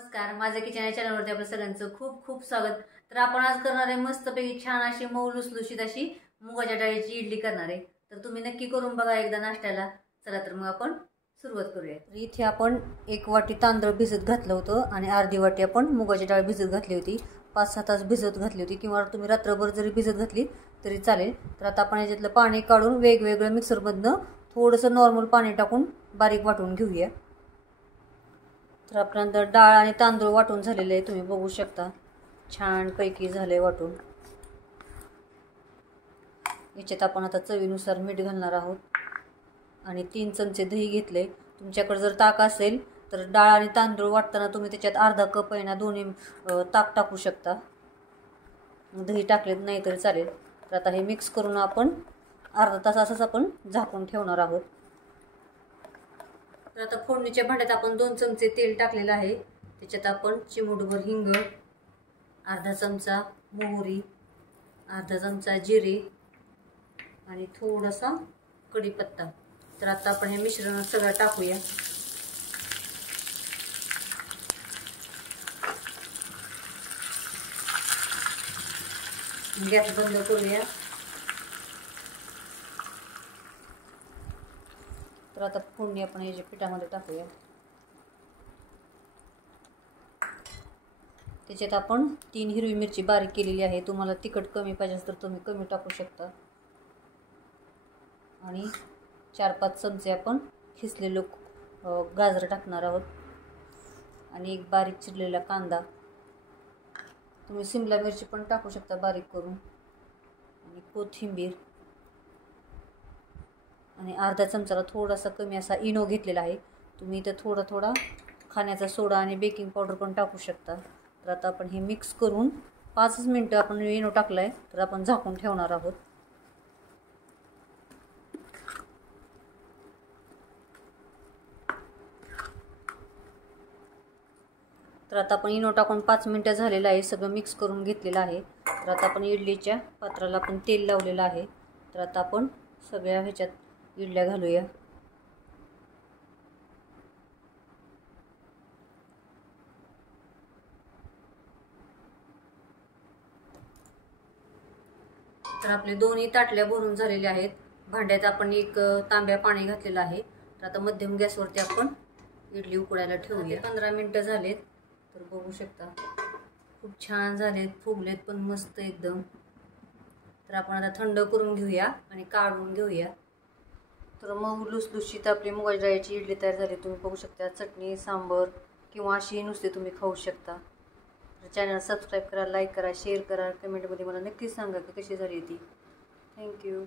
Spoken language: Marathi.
नमस्कार, माझ्या किचन या चॅनलवरती आपल्या सगळ्यांचं खूप खूप स्वागत। तर आपण आज करणार आहे मस्तपैकी छान अशी मऊ लुसलुशीत अशी मुगाच्या डाळीची इडली करणार आहे। तर तुम्ही नक्की करून बघा एकदा नाश्त्याला। चला तर मग आपण सुरुवात करूया। इथे आपण 1 वाटी तांदूळ भिजत घातलं होतं आणि अर्धी वाटी आपण मुगाची डाळ भिजत घातली होती। 5-6 तास भिजत घातली होती किंवा तुम्ही रात्रभर जरी भिजत घातली तरी चालेल। तर आता आपण याच्यातलं पाणी काढून वेगवेगळं मिक्सरमधनं थोडंसं नॉर्मल पाणी टाकून बारीक वाटून घेऊया। तर आपल्यानंतर डाळ आणि तांदूळ वाटून झालेले आहे, तुम्ही बघू शकता छान पैकी झाले वाटून। याच्यात आपण आता चवीनुसार मीठ घालणार आहोत आणि 3 चमचे दही घेतले। तुमच्याकडे जर ताक असेल तर डाळ आणि तांदूळ वाटताना तुम्ही त्याच्यात अर्धा कप आहे ना दोन्ही ताक टाकू शकता। दही टाकले नाही तरी चालेल। तर आता हे मिक्स करून आपण अर्धा तास असंच आपण झाकून ठेवणार आहोत। तर आता फोडणीच्या भांड्यात आपण 2 चमचे तेल टाकलेलं आहे। त्याच्यात आपण चिमूटभर हिंग, अर्धा चमचा मोहरी, अर्धा चमचा जिरे आणि थोडासा कढीपत्ता। तर आता आपण हे मिश्रण सगळं टाकूया। गॅस बंद करूया। तर आता फोडणी आपण याच्या पिठामध्ये टाकूया। त्याच्यात आपण 3 हिरवी मिरची बारीक केलेली आहे। तुम्हाला तिखट कमी पाहिजे तर तुम्ही कमी टाकू शकता। आणि 4-5 चमचे आपण खिसलेलं गाजर टाकणार आहोत आणि एक बारीक चिरलेला कांदा। तुम्ही शिमला मिरची पण टाकू शकता बारीक करून आणि कोथिंबीर आणि अर्धा चमचाला थोडासा कमी असा इनो घेतलेला आहे। तुम्ही इथे थोडा खाण्याचा सोडा आणि बेकिंग पावडर पण टाकू शकता। तर आता आपण हे मिक्स करून 5 मिनिटं आपण इनो टाकलाय तर आपण झाकून ठेवणार आहोत। तर आता आपण इनो टाकून 5 मिनिटं झालेलं आहे, सगळं मिक्स करून घेतलेलं आहे। तर आता आपण इडलीच्या पात्राला आपण तेल लावलेलं आहे। तर आता आपण सगळ्या ह्याच्यात इडल्या घालूया। तर आपले दोन्ही ताटल्या भरून झालेले आहेत। भांड्यात आपण एक तांब्या पाणी घातलेलं आहे। तर आता मध्यम गॅसवरती आपण इडली उकडायला ठेवूया। 15 मिनिटं झालेत, तर बघू शकता खूप छान झालेत, फुगलेत पण मस्त एकदम। तर आपण आता थंड करून घेऊया आणि काढून घेऊया। तर मग लुसलुशीत आपली मुगाची डाळीची इडली तयार झाली। तुम्ही बघू शकता चटणी सांबर किंवा अशी नुसते तुम्ही खाऊ शकता। तर चॅनल सबस्क्राईब करा, लाईक करा, शेअर करा, कमेंटमध्ये मला नक्की सांगा की कशी झाली ती। थँक्यू।